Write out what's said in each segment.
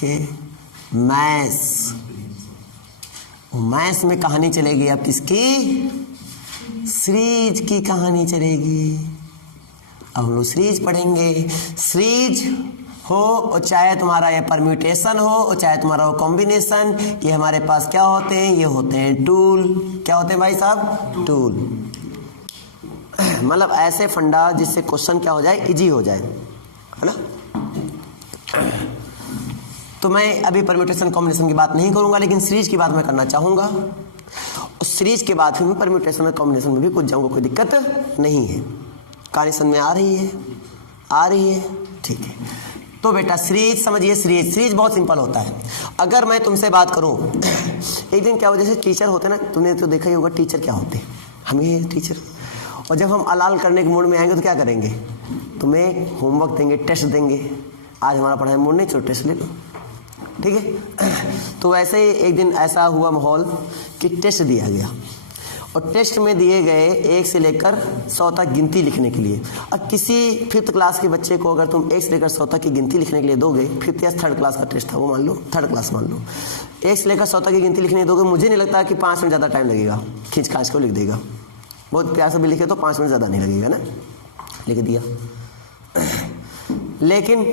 के maths, maths में कहानी चलेगी अब किसकी? सीरीज की कहानी चलेगी। अब हम लोग सीरीज पढ़ेंगे। सीरीज हो और चाहे तुम्हारा ये परम्यूटेशन हो और चाहे तुम्हारा हो कॉम्बिनेशन, ये हमारे पास क्या होते हैं? ये होते हैं टूल। क्या होते हैं भाई साहब? टूल। मतलब ऐसे फंडा जिससे क्वेश्चन क्या हो जाए? इजी हो जाए, है ना। तो मैं अभी परम्यूटेशन कॉम्बिनेशन की बात नहीं करूंगा, लेकिन सीरीज की बात मैं करना चाहूंगा। और सीरीज के बाद फिर मैं परम्यूटेशन और कॉम्बिनेशन में भी कुछ जाऊंगा, कोई दिक्कत नहीं है। कहानी समझ में आ रही है? आ रही है, ठीक है। तो बेटा सीरीज समझिए। सीरीज बहुत सिंपल होता है। अगर मैं तुमसे बात करूं, एक दिन क्या हो, जैसे टीचर होते ना, तुमने तो देखा ही होगा टीचर क्या होते हैं, हम ही टीचर। और जब हम अलाल करने के मूड में आएंगे तो क्या करेंगे? तुम्हें होमवर्क देंगे, टेस्ट देंगे। आज हमारा पढ़ाई मूड नहीं, चलो टेस्ट ले लो, ठीक है। तो वैसे ही एक दिन ऐसा हुआ माहौल कि टेस्ट दिया गया, और टेस्ट में दिए गए 1 से लेकर 100 तक गिनती लिखने के लिए। अब किसी 5th क्लास के बच्चे को अगर तुम 1 से लेकर 100 तक की गिनती लिखने के लिए दोगे, 5th या 3rd क्लास का टेस्ट था वो, मान लो 3rd क्लास मान लो, 1 से लेकर 100 तक की गिनती लिखने दोगे, मुझे नहीं लगता कि 5 मिनट ज़्यादा टाइम लगेगा। खींच खांच को लिख देगा, बहुत प्यार से भी लिखे तो 5 मिनट ज़्यादा नहीं लगेगा ना। लिख दिया, लेकिन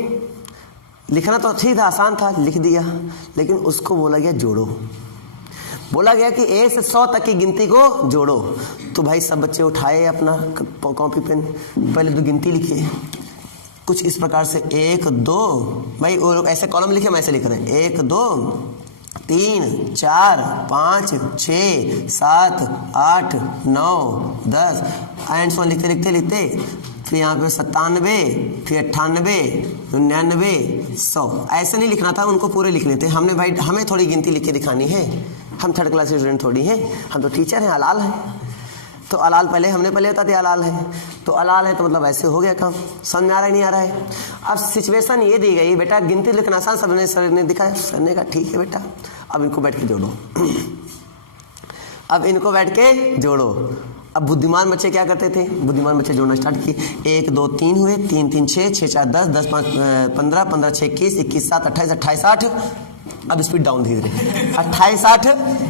लिखना तो ठीक था, आसान था, लिख दिया। लेकिन उसको बोला गया जोड़ो, बोला गया कि 1 से 100 तक की गिनती को जोड़ो। तो भाई सब बच्चे उठाए अपना कॉपी पेन, पहले तो गिनती लिखे कुछ इस प्रकार से 1 2, भाई वो लोग ऐसे कॉलम लिखे, हम ऐसे लिख रहे हैं 1 2 3 4 5 6 7 8 9 10 एंड सो लिखते लिखते लिखते फिर यहाँ पे 97, फिर 98, 99, 100 ऐसे नहीं लिखना था, उनको पूरे लिख लेते। हमने भाई हमें थोड़ी गिनती लिख के दिखानी है, हम 3rd क्लास के स्टूडेंट थोड़ी हैं, हम तो टीचर हैं, अलाल हैं। तो अलाल पहले हमने पहले बता दिया अलाल है, तो अलाल है तो मतलब ऐसे हो गया काम। समझ में आ रहा है नहीं आ रहा है? अब सिचुएशन ये दी गई, बेटा गिनती लिखना आसान, सबने सर ने दिखाया, सर ने कहा ठीक है बेटा, अब इनको बैठ के जोड़ो। अब इनको बैठ के जोड़ो। अब बुद्धिमान बच्चे क्या करते थे? बुद्धिमान बच्चे जोड़ना स्टार्ट किए। 1 2 3 हुए, 3 3 6, 6 4 10, 10 5 15, 15 6 21, 21 7 28, 28 60। अब स्पीड डाउन धीरे धीरे, 28 60,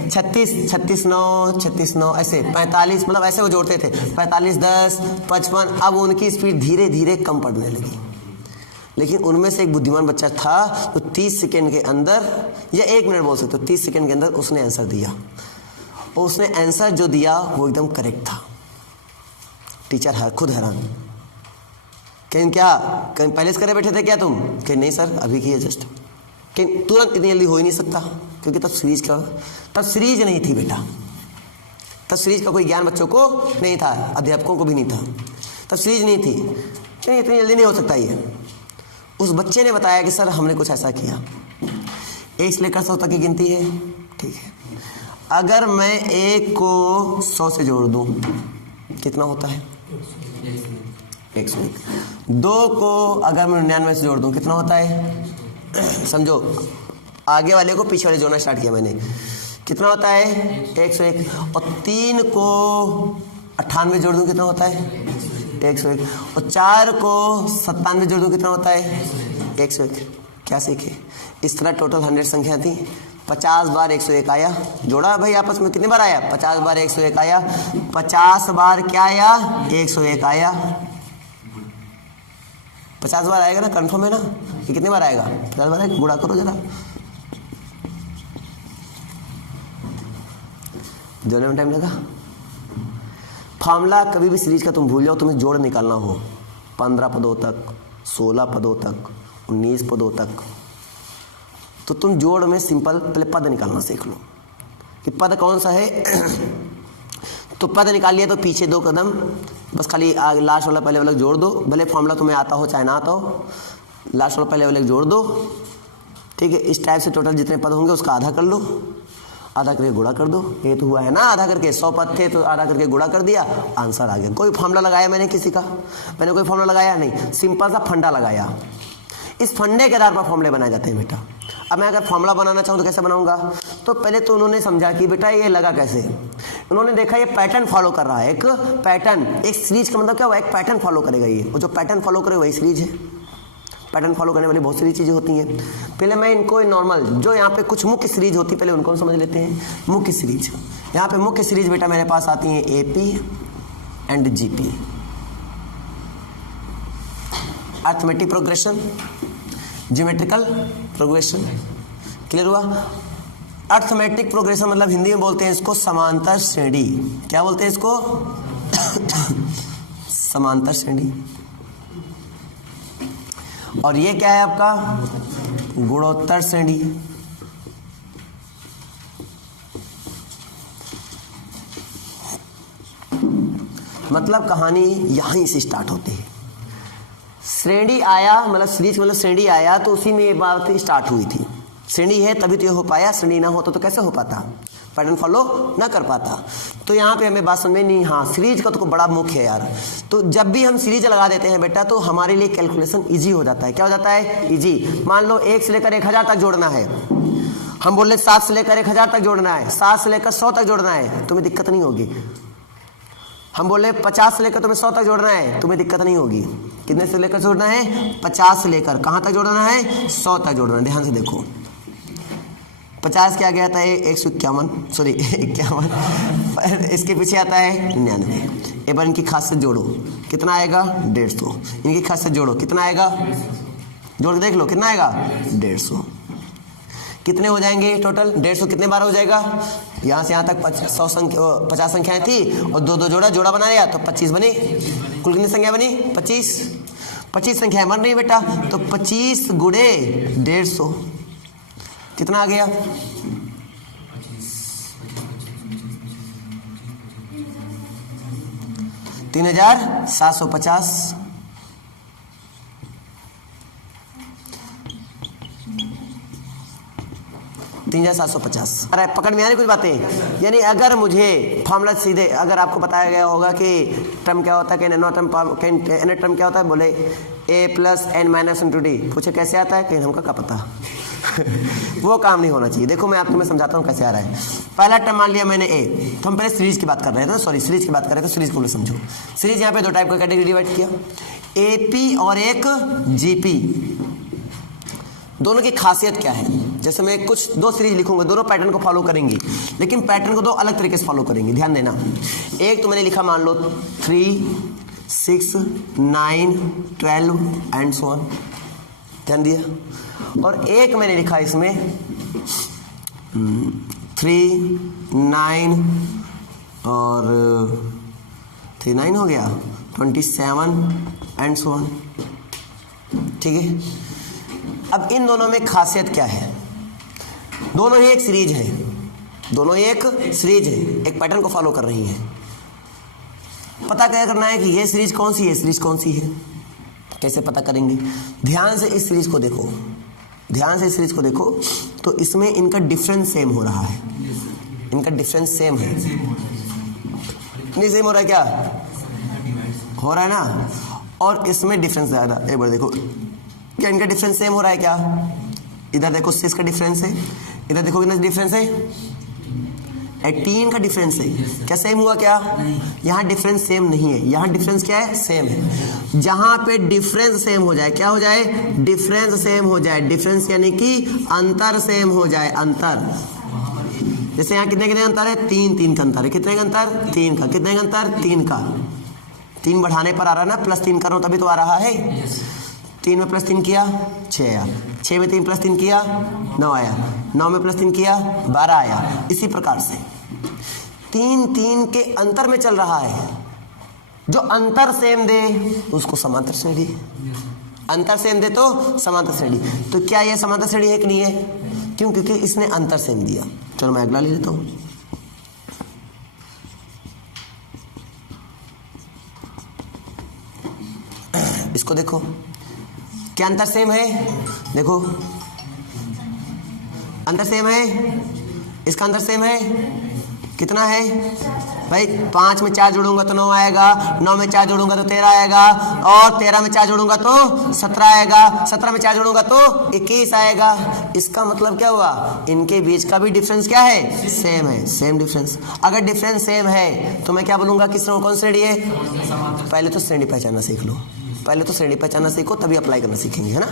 36 36 9, 36 9, ऐसे 45, मतलब ऐसे वो जोड़ते थे। 45 10, 55। अब उनकी स्पीड धीरे धीरे कम पड़ने लगी। लेकिन उनमें से एक बुद्धिमान बच्चा था तो 30 सेकेंड के अंदर, या 1 मिनट बोल सकते हो, 30 सेकेंड के अंदर उसने आंसर दिया। और उसने आंसर जो दिया वो एकदम करेक्ट था। टीचर है खुद हैरान, कहीं क्या कहीं पहले से करे बैठे थे क्या तुम? कि नहीं सर अभी किए जस्ट। कि तुरंत इतनी जल्दी हो ही नहीं सकता, क्योंकि तब सीरीज नहीं थी बेटा। तब सीरीज का कोई ज्ञान बच्चों को नहीं था, अध्यापकों को भी नहीं था, तब सीरीज नहीं थी। क्यों इतनी जल्दी नहीं हो सकता ये? उस बच्चे ने बताया कि सर हमने कुछ ऐसा किया। 1 से लेकर 100 तक की गिनती है, ठीक है। अगर मैं 1 को 100 से जोड़ दूं कितना होता है? 101। 2 को अगर मैं 99 से जोड़ दूं कितना होता है? समझो, आगे वाले को पीछे वाले जोड़ना स्टार्ट किया मैंने, कितना होता है? 101। और 3 को 98 जोड़ दूं कितना होता है? 101। और 4 को 97 जोड़ दूं कितना होता है? 101। क्या सीखे? इस तरह टोटल 100 संख्या थी, 50 बार 101 आया। जोड़ा भाई आपस में, कितनी बार आया? 50 बार 101 आया। 50 बार क्या आया? 101 आया। 50 बार आएगा ना, कंफर्म है ना? ये कितनी बार आएगा? 50 बार आएगा। गुणा करो जरा, जोड़ने में टाइम लगा। फॉर्मूला कभी भी सीरीज का तुम भूल जाओ, तुम्हें जोड़ निकालना हो 15 पदों तक, 16 पदों तक, 19 पदों तक, तो तुम जोड़ में सिंपल पहले पद निकालना सीख लो कि पद कौन सा है। तो पद निकाल लिया तो पीछे 2 कदम, बस खाली लास्ट वाला पहले वाला जोड़ दो। भले फॉर्मूला तुम्हें आता हो चाहे ना आता हो, लास्ट वाला पहले वाले जोड़ दो, ठीक है। इस टाइप से टोटल जितने पद होंगे उसका आधा कर लो, आधा करके गुणा कर दो। ये तो हुआ है ना, आधा करके 100 पद थे तो आधा करके गुणा कर दिया, आंसर आ गया। कोई फॉर्मूला लगाया मैंने किसी का? मैंने कोई फॉर्मूला लगाया नहीं, सिंपल सा फंडा लगाया। इस फंडे के आधार पर फॉर्मूले बनाए जाते हैं बेटा। अब मैं अगर फॉर्मूला बनाना चाहूँ तो कैसे बनाऊंगा? तो पहले तो उन्होंने समझा कि बेटा ये लगा कैसे। उन्होंने देखा ये पैटर्न फॉलो कर रहा है, एक पैटर्न। एक सीरीज का मतलब क्या हुआ? एक पैटर्न फॉलो करेगा ये, और जो पैटर्न फॉलो करे वही सीरीज है। पैटर्न फॉलो करने वाली बहुत सारी चीज़ें होती हैं। पहले मैं इनको नॉर्मल जो यहाँ पे कुछ मुख्य सीरीज होती है पहले उनको समझ लेते हैं। मुख्य सीरीज, यहाँ पे मुख्य सीरीज बेटा मेरे पास आती हैं AP and GP। Arithmetic progression, geometrical progression, clear हुआ। अर्थमेटिक प्रोग्रेशन मतलब हिंदी में बोलते हैं इसको समांतर श्रेणी। क्या बोलते हैं इसको? समांतर श्रेणी। और ये क्या है आपका? गुणोत्तर श्रेणी। मतलब कहानी यहीं से स्टार्ट होती है। श्रेणी आया मतलब सीरीज मतलब श्रेणी आया तो उसी में ये बात स्टार्ट हुई थी। श्रेणी है तभी तो ये हो पाया, श्रेणी ना होता तो कैसे हो पाता? पैटर्न फॉलो ना कर पाता। तो यहाँ पे हमें बात समझ में नहीं, हाँ सीरीज का तो बड़ा मुख्य है यार। तो जब भी हम सीरीज लगा देते हैं बेटा तो हमारे लिए कैलकुलेशन इजी हो जाता है। क्या हो जाता है? इजी। मान लो 1 से लेकर 1000 तक जोड़ना है, हम बोल रहे 7 से लेकर 1000 तक जोड़ना है, 7 से लेकर 100 तक जोड़ना है, तुम्हें दिक्कत नहीं होगी। हम बोले 50 से लेकर तुम्हें 100 तक जोड़ना है, तुम्हें दिक्कत नहीं होगी। कितने से लेकर जोड़ना है? 50 से लेकर कहाँ तक जोड़ना है? 100 तक जोड़ना है। ध्यान से देखो 50 क्या गया था? 151, सॉरी 51, इसके पीछे आता है 99। एक बार इनकी खासियत जोड़ो, कितना आएगा? 150। इनकी खासियत जोड़ो, कितना आएगा? जोड़ के देख लो कितना आएगा? 150। कितने हो जाएंगे टोटल? 150 कितने बार हो जाएगा? यहाँ से यहाँ तक 50 संख्याएं थी और 2 जोड़ा बना लिया तो 25 बनी। कुल कितनी संख्या बनी? 25 संख्याएं बन रही बेटा। तो 25 गुणे 150 कितना आ गया? 3750। अरे पकड़ में आ रही कुछ बातें? यानी अगर मुझे फॉर्मूला सीधे अगर आपको बताया गया होगा कि टर्म क्या होता है, कि एन टर्म क्या होता है, बोले a + n - पूछे कैसे आता है, कहीं हमका क्या पता। वो काम नहीं होना चाहिए। देखो मैं आपको समझाता हूँ कैसे आ रहा है। पहला टर्म मान लिया मैंने a, तो हम पहले सीरीज की बात कर रहे थे, सॉरी सीरीज की बात कर रहे थे। सीरीज को समझो। सीरीज यहाँ पे 2 टाइप का कैटेगरी डिवाइड किया, AP और एक GP। दोनों की खासियत क्या है? जैसे मैं कुछ 2 सीरीज लिखूंगा, दोनों पैटर्न को फॉलो करेंगी, लेकिन पैटर्न को 2 अलग तरीके से फॉलो करेंगी। ध्यान देना। एक तो मैंने लिखा मान लो 3, 6, 9, 12 एंड सो ऑन। ध्यान दिया। और एक मैंने लिखा इसमें 3, 9 और 3, 9 हो गया, 27 एंड सो ऑन। ठीक है। अब इन दोनों में खासियत क्या है? दोनों ही एक सीरीज है, दोनों ही एक सीरीज है, एक पैटर्न को फॉलो कर रही है। पता क्या करना है कि ये सीरीज कौन सी है, सीरीज कौन सी है, कैसे पता करेंगे? ध्यान से इस सीरीज को देखो, ध्यान से इस सीरीज को देखो तो इसमें इनका डिफरेंस सेम हो रहा है। इनका डिफरेंस सेम है, नहीं सेम हो रहा है? क्या हो रहा है ना? और इसमें डिफरेंस ज़्यादा। एक बार देखो क्या इनका डिफरेंस सेम हो रहा है? क्या इधर देखो 6 का डिफरेंस है, इधर देखो कितना डिफरेंस है? 18 का डिफरेंस है। क्या सेम हुआ? क्या यहाँ डिफरेंस सेम नहीं है, यहाँ डिफरेंस क्या है? सेम है। जहाँ पे डिफरेंस सेम हो जाए, क्या हो जाए? डिफरेंस सेम हो जाए। डिफरेंस यानी कि अंतर सेम हो जाए, अंतर। जैसे यहाँ कितने कितने अंतर है? 3 का अंतर है। कितने का अंतर? 3 का। कितने का अंतर? 3 का। 3 बढ़ाने पर आ रहा है ना, +3 करो तभी तो आ रहा है। 3 में +3 किया 6 आया, 6 में 3 + 3 किया 9 आया, 9 में +3 किया 12 आया। इसी प्रकार से 3 के अंतर में चल रहा है। जो अंतर सेम दे उसको समांतर श्रेणी, अंतर सेम दे तो समांतर श्रेणी। तो क्या ये समांतर श्रेणी है कि नहीं है? क्यों? क्योंकि इसने अंतर सेम दिया। चलो मैं अगला ले लेता हूं। इसको देखो क्या अंतर सेम है? देखो अंतर सेम है, इसका अंतर सेम है। कितना है भाई? 5 में 4 जोड़ूंगा तो 9 आएगा, 9 में 4 जोड़ूंगा तो 13 आएगा, और 13 में 4 जोड़ूंगा तो 17 आएगा, 17 में 4 जोड़ूंगा तो 21 आएगा। इसका मतलब क्या हुआ? इनके बीच का भी डिफरेंस क्या है? सेम है, सेम डिफरेंस। अगर डिफरेंस सेम है तो मैं क्या बोलूंगा? किस कौन श्रेणी है? पहले तो श्रेणी पहचानना सीख लो, पहले तो श्रेणी पहचानना सीखो, तभी अप्लाई करना सीखेंगे, है ना।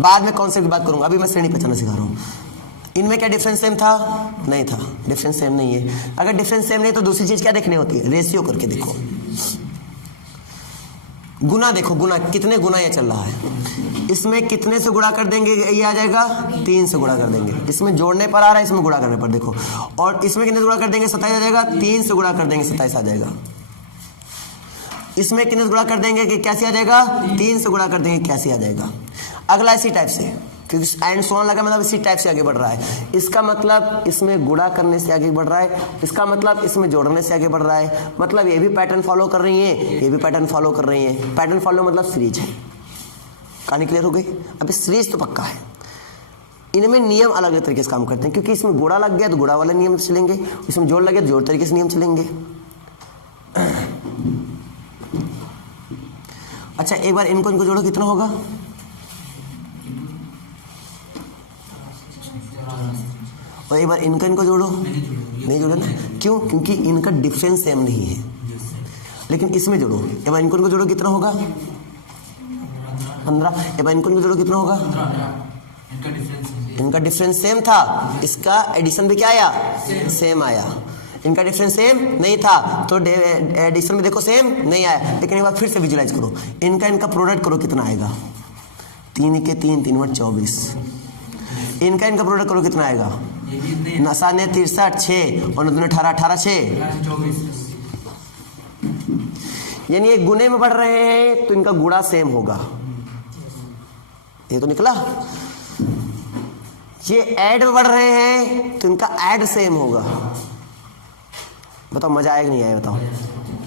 बाद में कॉन्सेप्ट की बात करूंगा, अभी मैं श्रेणी पहचानना सिखा रहा हूँ। इनमें क्या डिफरेंस सेम था? नहीं था, डिफरेंस सेम नहीं है। अगर डिफरेंस सेम नहीं तो दूसरी चीज क्या देखनी होती है? रेशियो करके देखो। गुना देखो, गुना कितने गुना ये चल रहा है। इसमें कितने से गुणा कर देंगे ये आ जाएगा? 3 से गुणा कर देंगे। इसमें जोड़ने पर आ रहा है, इसमें गुणा करने पर देखो। और इसमें कितने से गुणा कर देंगे? 27 आ जाएगा। 3 से गुणा कर देंगे 27 आ जाएगा। इसमें कितने से गुणा कर देंगे कि कैसे आ जाएगा? 3 से गुणा कर देंगे कैसे आ जाएगा। अगला इसी टाइप से, क्योंकि एंड सो ऑन लगा मतलब इसी टाइप से आगे बढ़ रहा है। इसका मतलब इसमें गुणा करने से आगे बढ़ रहा है, इसका मतलब इसमें जोड़ने से आगे बढ़ रहा है। मतलब ये भी पैटर्न फॉलो कर रही है, ये भी पैटर्न फॉलो कर रही है। पैटर्न फॉलो मतलब सीरीज है। कहानी क्लियर हो गई? अब सीरीज तो पक्का है। इनमें नियम अलग अलग तरीके से काम करते हैं, क्योंकि इसमें गुणा लग गया तो गुणा वाले नियम चलेंगे, इसमें जोड़ लग गया तो जोड़ तरीके से नियम चलेंगे। अच्छा, एक बार इनको जोड़ो, कितना होगा? और एक बार इनको जोड़ो, नहीं जोड़ो ना, क्यों? क्योंकि इनका डिफरेंस सेम नहीं है। लेकिन इसमें जोड़ो, एक बार इनको जोड़ो, कितना होगा? 15। एक बार इनको जोड़ो, कितना होगा? इनका डिफरेंस सेम था, इसका एडिशन भी क्या आया? सेम आया। इनका डिफरेंस सेम नहीं था तो एडिशन में देखो सेम नहीं आया। लेकिन एक बार फिर से विजुलाइज करो, इनका प्रोडक्ट करो, कितना आएगा? 3 के 3, 3 × 24। इनका प्रोडक्ट करो, कितना आएगा? 9 × 63, 6 और 9 × 18, 18 6। यानी ये गुणे में बढ़ रहे हैं तो इनका गुणा सेम होगा। ये तो निकला। ये ऐड में बढ़ रहे हैं तो इनका ऐड सेम होगा। बताओ मजा आएगा नहीं आया? बताओ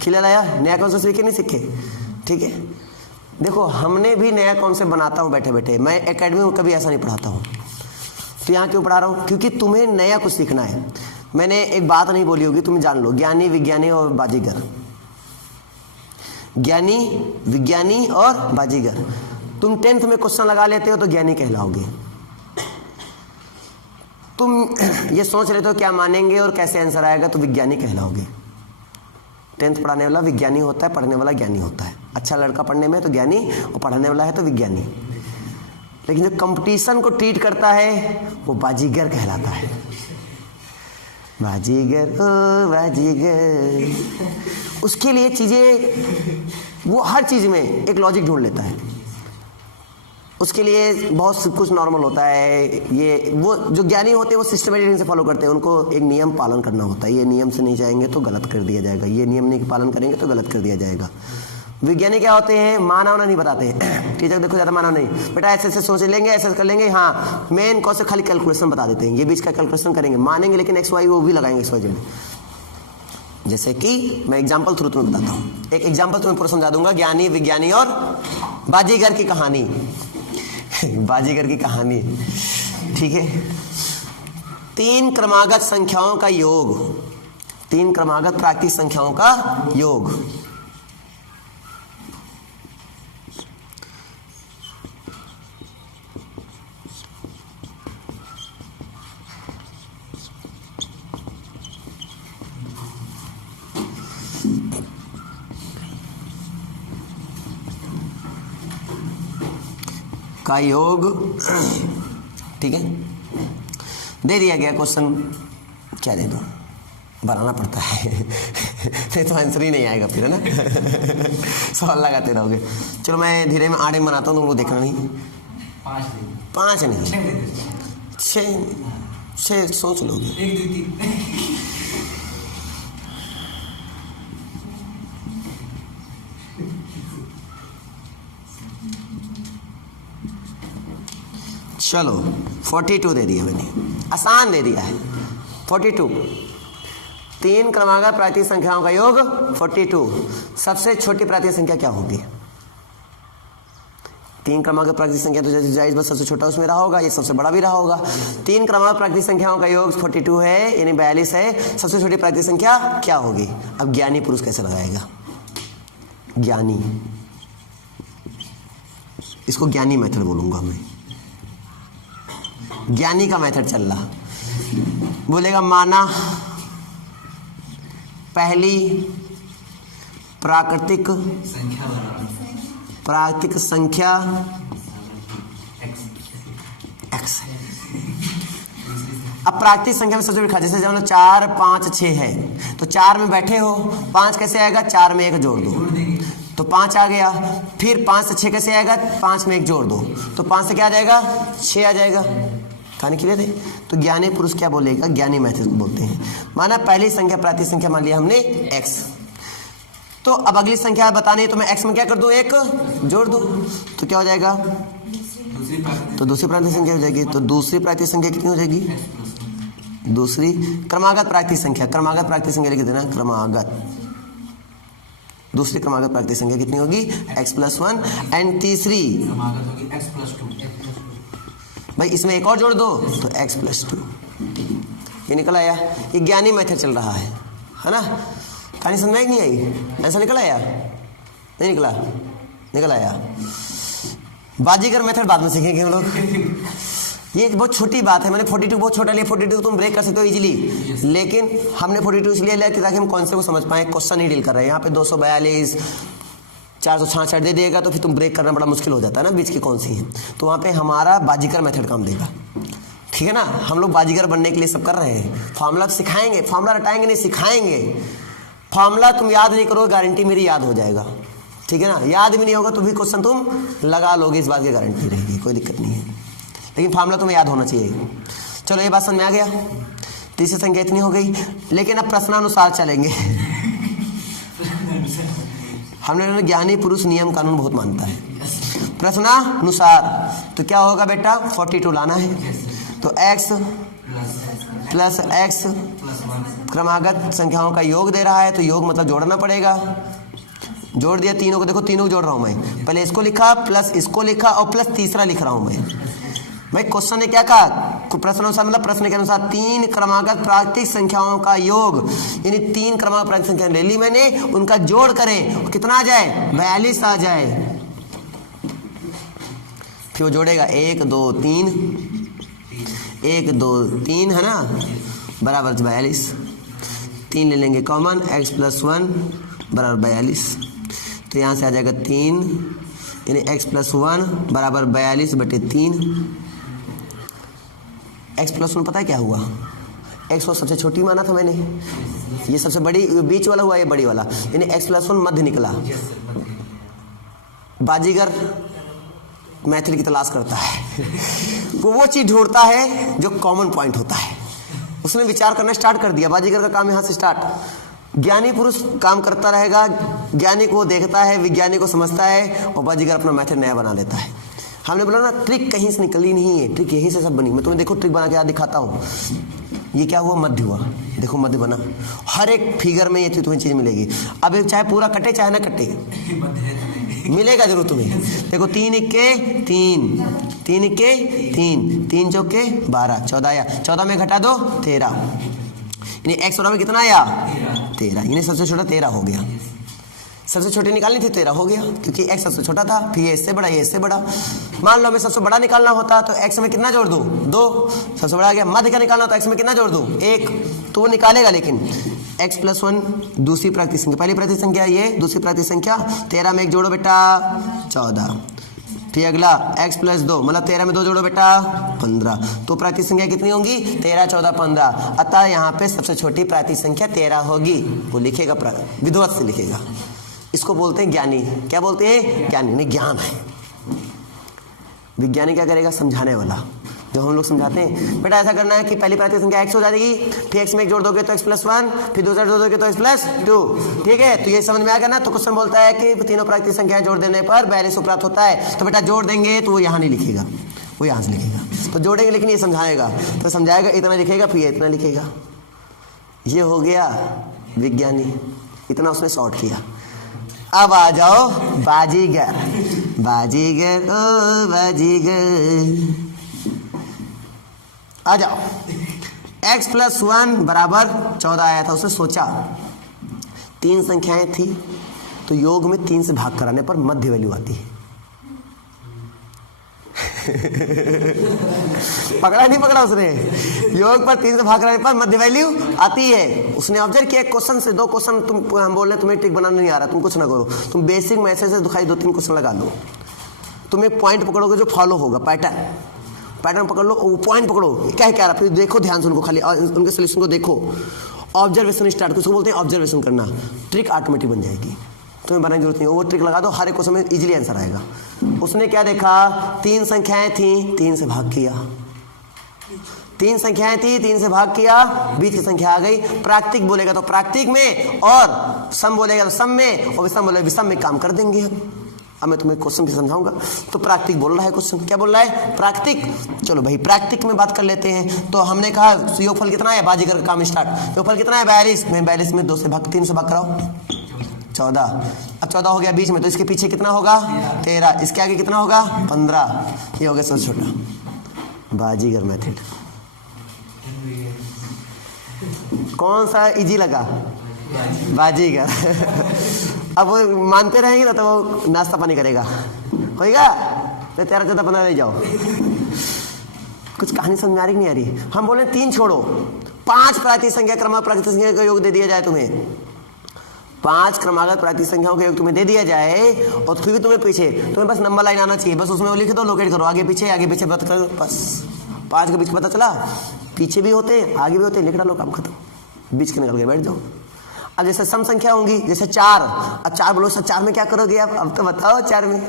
खिला लाया? नया कॉन्सेप्ट सीखे नहीं सीखे? ठीक है, देखो हमने भी नया कॉन्सेप्ट बनाता हूँ बैठे बैठे। मैं एकेडमी में कभी ऐसा नहीं पढ़ाता हूँ। तो यहाँ क्यों पढ़ा रहा हूँ? क्योंकि तुम्हें नया कुछ सीखना है। मैंने एक बात नहीं बोली होगी, तुम जान लो। ज्ञानी, विज्ञानी और बाजीगर। ज्ञानी, विज्ञानी और बाजीगर। तुम 10th में क्वेश्चन लगा लेते हो तो ज्ञानी कहलाओगे। तुम ये सोच लेते हो क्या मानेंगे और कैसे आंसर आएगा तो विज्ञानी कहलाओगे। 10th पढ़ाने वाला विज्ञानी होता है, पढ़ने वाला ज्ञानी होता है। अच्छा लड़का पढ़ने में तो ज्ञानी और पढ़ाने वाला है तो विज्ञानी। लेकिन जो कंपटीशन को ट्रीट करता है वो बाजीगर कहलाता है। बाजीगर ओ बाजीगर। उसके लिए चीजें, वो हर चीज में एक लॉजिक ढूंढ लेता है। उसके लिए बहुत सब कुछ नॉर्मल होता है। ये वो जो ज्ञानी होते हैं वो सिस्टमेटिक से फॉलो करते हैं। उनको एक नियम पालन करना होता है। ये नियम से नहीं जाएंगे तो गलत कर दिया जाएगा, ये नियम नहीं पालन करेंगे तो गलत कर दिया जाएगा। विज्ञानी क्या होते हैं? माना होना नहीं बताते। टीचर देखो ज़्यादा माना नहीं, बेटा ऐसे ऐसे सोच लेंगे, ऐसे कर लेंगे। हाँ, मेन कौन से खाली कैलकुलेशन बता देते हैं, ये बीच का कैलकुलेशन करेंगे, मानेंगे लेकिन एक्स वाई वो भी लगाएंगे एक्स वाई जेड। जैसे कि मैं एग्जाम्पल थ्रू तुम्हें बताता हूँ। एक एग्जाम्पल तुम्हें पूरा समझा दूंगा। ज्ञानी, विज्ञानी और बाजीगर की कहानी। बाजीगर की कहानी, ठीक है। 3 क्रमागत संख्याओं का योग, 3 क्रमागत प्राकृतिक संख्याओं का योग। का योग, ठीक है। दे दिया गया क्वेश्चन, क्या दे दूं? बनाना पड़ता है। नहीं तो आंसर ही नहीं आएगा फिर, है ना। सवाल लगाते रहोगे। चलो मैं धीरे में आड़े बनाता हूँ, तुम लोग देखना नहीं। 5 नहीं, 6 सोच लोगे। 1 2 3। चलो 42 दे दिया मैंने, आसान दे दिया है। 42 3 क्रमागत प्राकृतिक संख्याओं का योग 42। सबसे छोटी प्राकृतिक संख्या क्या होगी? 3 क्रमागत प्राकृतिक संख्या तो जैसे जायज बस सबसे छोटा उसमें रहा होगा, ये सबसे बड़ा भी रहा होगा। 3 क्रमागत प्राकृतिक संख्याओं का योग 42 है, यानी 42 है। सबसे छोटी प्राकृतिक संख्या क्या होगी? अब ज्ञानी पुरुष कैसे लगाएगा? ज्ञानी, इसको ज्ञानी मेथड बोलूंगा मैं। ज्ञानी का मेथड चल रहा, बोलेगा माना पहली प्राकृतिक प्राकृतिक संख्या x है। अब प्राकृतिक संख्या में सबसे बड़ी जैसे जब 4 5 6 है तो 4 में बैठे हो, 5 कैसे आएगा, 4 में 1 जोड़ दो तो 5 आ गया। फिर 5 से 6 कैसे आएगा, 5 में 1 जोड़ दो तो 5 से क्या आ जाएगा, 6 आ जाएगा। कहानी क्लियर है। तो ज्ञानी पुरुष क्या बोलेगा, ज्ञानी मेथड बोलते हैं। माना पहली संख्या प्राकृतिक संख्या मान लिया हमने x, तो अब अगली संख्या बतानी है तो मैं x में क्या कर दूं, 1 जोड़ दूं तो क्या हो जाएगा, तो दूसरी प्राकृतिक संख्या हो जाएगी। तो दूसरी प्राकृतिक संख्या कितनी हो जाएगी, दूसरी क्रमागत प्राकृतिक संख्या, क्रमागत प्राकृतिक संख्या लिख देना, क्रमागत दूसरी क्रमागत प्राकृतिक संख्या कितनी होगी, x + 1 एंड तीसरी x + 2। भाई इसमें एक और जोड़ दो तो x + 2। ये निकल आया। ये ज्ञानी मेथड चल रहा है ना। कहानी समझ में नहीं आई, ऐसा निकल आया, नहीं निकला, निकल आया। बाजीगर मेथड बाद में सीखेंगे हम लोग। ये एक बहुत छोटी बात है, मैंने 42 बहुत छोटा लिया, 42 तुम ब्रेक कर सकते हो इजीली, लेकिन हमने 42 इसलिए लिया कि ताकि हम कॉन्सेप्ट को समझ पाए। क्वेश्चन नहीं डील कर रहे हैं यहाँ पे। 242 466 दे देगा तो फिर तुम ब्रेक करना बड़ा मुश्किल हो जाता है ना, बीच की कौन सी है। तो वहाँ पे हमारा बाजीगर मेथड काम देगा, ठीक है ना। हम लोग बाजीगर बनने के लिए सब कर रहे हैं। फॉर्मूला सिखाएंगे, फॉर्मूला रटाएंगे नहीं, सिखाएंगे। फॉर्मूला तुम याद नहीं करो, गारंटी मेरी याद हो जाएगा, ठीक है ना। याद भी नहीं होगा तो भी क्वेश्चन तुम लगा लोगे, इस बात की गारंटी रहेगी, कोई दिक्कत नहीं है, लेकिन फॉर्मूला तुम्हें याद होना चाहिए। चलो ये बात समझ में आ गया। तीसरी संख्या इतनी हो गई, लेकिन अब प्रश्नानुसार चलेंगे। हमने ज्ञानी पुरुष नियम कानून बहुत मानता है। प्रश्नानुसार तो क्या होगा बेटा, 42 लाना है तो x + x क्रमागत संख्याओं का योग दे रहा है, तो योग मतलब जोड़ना पड़ेगा। जोड़ दिया तीनों को, देखो तीनों को जोड़ रहा हूं मैं, पहले इसको लिखा प्लस इसको लिखा और प्लस तीसरा लिख रहा हूं मैं। भाई क्वेश्चन ने क्या कहा, प्रश्न अनुसार मतलब प्रश्न के अनुसार 3 क्रमागत प्राकृतिक संख्याओं का योग, यानी 3 क्रमागत प्राकृतिक संख्या ले ली मैंने, उनका जोड़ करें, कितना आ जाए, 42 आ जाए। फिर वो जोड़ेगा 1 2 3 1 2 3 है ना, बराबर 42। 3 ले लेंगे कॉमन, x + 1 बराबर 42। तो यहाँ से आ जाएगा 3, यानी x + 1 बराबर 42/3। x + 1 पता है क्या हुआ, x को सबसे छोटी माना था मैंने, ये सबसे बड़ी, बीच वाला हुआ ये बड़ी वाला, यानी x + 1 मध्य निकला। बाजीगर मैथड की तलाश करता है, वो चीज ढूंढता है जो कॉमन पॉइंट होता है। उसने विचार करना स्टार्ट कर दिया, बाजीगर का काम यहाँ से स्टार्ट। ज्ञानी पुरुष काम करता रहेगा, ज्ञानी को देखता है, विज्ञानी को समझता है, और बाजीगर अपना मैथड नया बना लेता है। हमने बोला ना ट्रिक कहीं से निकली नहीं है, ट्रिक यहीं से सब बनी। मैं तुम्हें देखो ट्रिक बना के आज दिखाता हूँ। ये क्या हुआ, मध्य हुआ, देखो मध्य बना। हर एक फिगर में ये तुम्हें चीज मिलेगी। अब चाहे पूरा कटे चाहे ना कटे, मिलेगा जरूर तुम्हें। देखो 3 इक्के 3, 3 इक्के 3, 3 चौके 12, 14 आया, 14 में घटा दो 13, यानी x बराबर कितना आया, 13, यानी सबसे छोटा 13 हो गया। सबसे छोटी निकालनी थी 13 हो गया, क्योंकि x सबसे छोटा था, फिर ये इससे बड़ा, ये इससे बड़ा। मान लो मैं सबसे बड़ा निकालना होता तो x में कितना जोड़ दूं, 2, सबसे बड़ा आ गया। मध्य का निकालना होता x में कितना जोड़ दूं, 1, तो वो निकालेगा। लेकिन x + 1 दूसरी प्राकृतिक संख्या, पहली प्राकृतिक संख्या ये, दूसरी प्राकृतिक संख्या, 13 में 1 जोड़ो बेटा 14। फिर अगला x + 2 मतलब 13 में 2 जोड़ो बेटा 15। तो प्राकृतिक संख्या कितनी होंगी, 13 14 15। अतः यहाँ पे सबसे छोटी प्राकृतिक संख्या 13 होगी। वो लिखेगा, विधिवत से लिखेगा। इसको बोलते हैं ज्ञानी। क्या बोलते हैं, ज्ञानी, नहीं ज्ञान है। विज्ञानी क्या करेगा, समझाने वाला। जो हम लोग समझाते हैं बेटा ऐसा करना है कि पहली प्राकृतिक संख्या x हो जाएगी, फिर x में 1 जोड़ दोगे तो x + 1, फिर दूसरा जोड़ दोगे तो x + 2, ठीक है। तो ये समझ में आ गया ना। तो क्वेश्चन बोलता है कि तीनों प्राकृतिक संख्याएं जोड़ देने पर 42 प्राप्त होता है। तो बेटा जोड़ देंगे तो वो यहाँ नहीं लिखेगा, वो यहाँ से लिखेगा। तो जोड़ेंगे लेकिन ये समझाएगा, तो समझाएगा इतना लिखेगा, फिर ये इतना लिखेगा। ये हो गया विज्ञानी, इतना उसने शॉर्ट किया। अब आ जाओ बाजीगर, बाजीगर ओ बाजीगर, आ जाओ। x + 1 बराबर 14 आया था। उसने सोचा 3 संख्याएं थी तो योग में 3 से भाग कराने पर मध्य वैल्यू आती है। पकड़ा नहीं पकड़ा उसने, योग पर 3 से भाग करने पर मध्य वैल्यू आती है। उसने ऑब्जर्व किया क्वेश्चन से 2 क्वेश्चन, तुम हम बोल रहे तुम्हें ट्रिक बनाना नहीं आ रहा, तुम कुछ ना करो, तुम बेसिक मैसेज से दिखाई 2-3 क्वेश्चन लगा लो, तुम एक पॉइंट पकड़ोगे जो फॉलो होगा, पैटर्न पकड़ लो, वो पॉइंट पकड़ो क्या क्या रहा, फिर देखो ध्यान से उनको, खाली उनके सोल्यूशन को देखो, ऑब्जर्वेशन स्टार्ट, उसको बोलते हैं ऑब्जर्वेशन करना, ट्रिक ऑटोमेटिक बन जाएगी, तुम्हें बनाने की जरूरत नहीं, वो ट्रिक लगा दो, हर एक क्वेश्चन में इजीली आंसर आएगा। उसने क्या देखा, 3 संख्याएं थी, 3 से भाग किया, 3 संख्याएं थी, 3 से भाग किया, बीच की संख्या आ गई, प्राकृतिक बोलेगा तो प्राकृतिक में, और सम बोलेगा तो सम में, और विषम बोलेगा विषम में, काम कर देंगे हम। अब मैं तुम्हें क्वेश्चन भी समझाऊंगा। तो प्राकृतिक बोल रहा है क्वेश्चन, क्या बोल रहा है, प्राकृतिक। चलो भाई प्राकृतिक में बात कर लेते हैं। तो हमने कहा योगफल कितना है, बाजीगर का काम स्टार्ट, योगफल कितना है 42, मैं 42 में 3 से भाग कराओ 14, अब 14 हो गया बीच में, तो इसके पीछे कितना होगा 13, इसके आगे कितना होगा 15, ये हो गया सबसे छोटा बाजीगर मेथड। कौन सा इजी लगा, बाजीगर। अब वो मानते रहेंगे ना तो वो नाश्ता पानी करेगा, होएगा तो 13-14-15 ले जाओ। कुछ कहानी समझ में आ रही नहीं आ रही। हम बोले 3 छोड़ो, 5 प्राकृतिक संख्या क्रमागत प्राकृतिक संख्या का योग दे दिया जाए तुम्हें, 5 क्रमागत प्राकृतिक संख्याओं का योग तुम्हें दे दिया जाए, और फिर भी तुम्हें पीछे तुम्हें बस नंबर लाइन आना चाहिए, बस उसमें वो लिख दो, लोकेट करो, आगे पीछे बात करो, बस 5 के बीच पता चला, पीछे भी होते आगे भी होते, लिख डालो, काम खत्म, बीच के निकल के बैठ जाओ। अब जैसे सम संख्या होंगी, जैसे 4, अब 4 बोलो, 4 में क्या करोगे आप, अब तो बताओ 4 में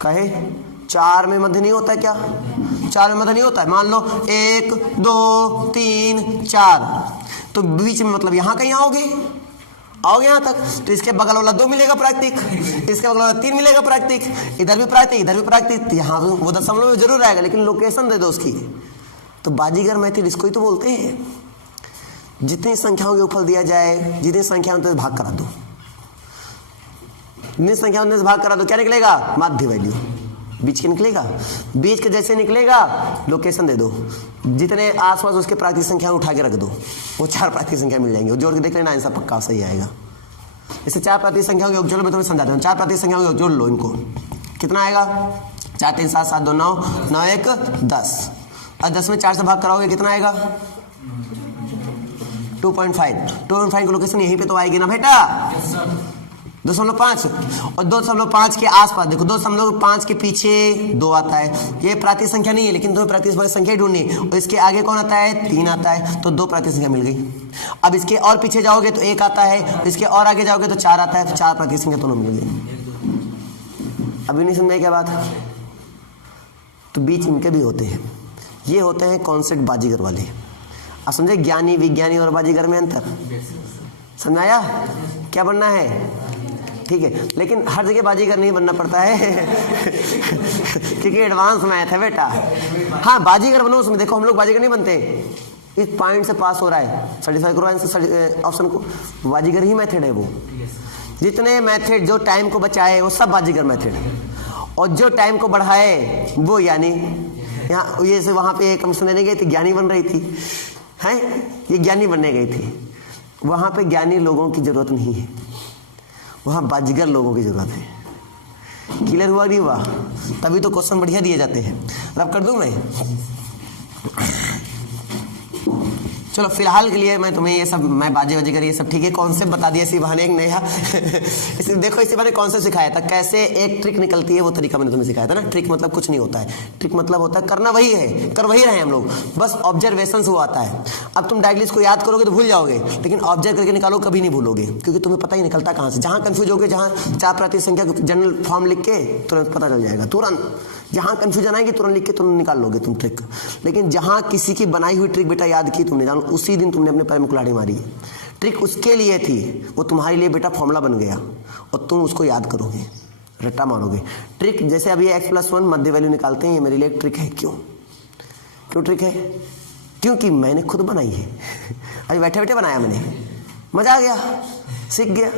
कहे, 4 में मध्य नहीं होता है क्या, 4 में मध्य नहीं होता है, मान लो 1 2 3 4, तो बीच में मतलब यहाँ कहीं आओगे यहाँ तक, तो इसके बगल वाला 2 मिलेगा प्राकृतिक, इसके बगल वाला 3 मिलेगा प्राकृतिक, इधर भी प्राकृतिक इधर भी प्राकृतिक, यहाँ वो दशमलव में जरूर आएगा, लेकिन लोकेशन दे दो उसकी। तो बाजीगर मेथड इसको ही तो बोलते हैं। जितनी संख्याओं के ऊपर दिया जाए, जितनी संख्याओं से भाग करा दो, जितनी संख्याओं से भाग करा दो, क्या निकलेगा माध्य वैल्यू, बीच के निकलेगा, बीच के जैसे निकलेगा लोकेशन दे दो, जितने आसपास उसके प्राकृतिक संख्या उठा के रख दो, वो 4 प्राकृतिक संख्या मिल जाएंगे, जोड़ के देख लेना, आंसर पक्का सही आएगा। इससे 4 प्राकृतिक संख्याओं के योग, चलो मैं तुम्हें समझाता हूँ, 4 प्राकृतिक संख्याओं के योग जोड़ लो, इनको कितना आएगा, 4 3 7 7 2 9 9 1 10, और 10 में 4 से भाग कराओगे कितना आएगा 2.5 की लोकेशन यहीं पे तो आएगी ना बेटा, 2.5, और 2.5 के आसपास देखो, 2.5 के पीछे 2 आता है, ये प्राकृतिक संख्या नहीं है, लेकिन तुम्हें प्राकृतिक संख्या ढूंढनी, और इसके आगे कौन आता है 3 आता है, तो 2 प्राकृतिक संख्या मिल गई। अब इसके और पीछे जाओगे तो 1 आता है, इसके और आगे जाओगे तो 4 आता है, तो 4 प्राकृतिक संख्या दोनों मिल गई। अभी नहीं समझे क्या बात, तो बीच इनके भी होते हैं, ये होते हैं कॉन्सेप्ट बाजीगर वाले। आप समझे ज्ञानी विज्ञानी और बाजीगर में अंतर, समझाया क्या बनना है, ठीक है, लेकिन हर जगह बाजीगर नहीं बनना पड़ता है क्योंकि एडवांस मैथ है बेटा। हाँ बाजीगर बनो उसमें, देखो हम लोग बाजीगर नहीं बनते, इस पॉइंट से पास हो रहा है, सर्टिफाई करो आंसर ऑप्शन को, बाजीगर ही मेथड है वो। जितने मेथड जो टाइम को बचाए वो सब बाजीगर मेथड है, और जो टाइम को बढ़ाए वो यानी, यहाँ ये से वहाँ पे कम सुनने गई थी, ज्ञानी बन रही थी, हैं ये ज्ञानी बनने गई थी, वहाँ पे ज्ञानी लोगों की जरूरत नहीं है, वहाँ बाजीगर लोगों की जरूरत है। क्लियर हुआ नहीं हुआ, तभी तो क्वेश्चन बढ़िया दिए जाते हैं। रब कर दूं मैं, चलो फिलहाल के लिए मैं तुम्हें ये सब, मैं बाजीगर ये सब ठीक है, कॉन्सेप्ट बता दिया इसी बहाने एक नया इसे देखो, इसी बहाने कॉन्सेप्ट सिखाया था, कैसे एक ट्रिक निकलती है, वो तरीका मैंने तुम्हें सिखाया था ना। ट्रिक मतलब कुछ नहीं होता है, ट्रिक मतलब होता है करना वही है, कर वही रहे हम लोग, बस ऑब्जर्वेशन से वो आता है। अब तुम डायरेक्टली इसको याद करोगे तो भूल जाओगे, लेकिन ऑब्जर्व करके निकालो कभी नहीं भूलोगे, क्योंकि तुम्हें पता ही निकलता कहाँ से। जहाँ कन्फ्यूज होगे, जहाँ 4 प्राकृतिक संख्या जनरल फॉर्म लिख के तुरंत पता चल जाएगा, तुरंत जहाँ कन्फ्यूजन आएगी तुरंत लिख के तुरंत निकाल लोगे तुम ट्रिक। लेकिन जहाँ किसी की बनाई हुई ट्रिक बेटा याद की तुमने, जानो उसी दिन तुमने अपने पैर में कुल्हाड़ी मारी। ट्रिक उसके लिए थी, वो तुम्हारे लिए बेटा फॉर्मूला बन गया, और तुम उसको याद करोगे, रट्टा मारोगे। ट्रिक जैसे अभी x+1 मध्य वैल्यू निकालते हैं, ये मेरे लिए एक ट्रिक है। क्यों ट्रिक है? क्योंकि मैंने खुद बनाई है अभी बैठे बैठे बनाया मैंने, मजा आ गया, सीख गया।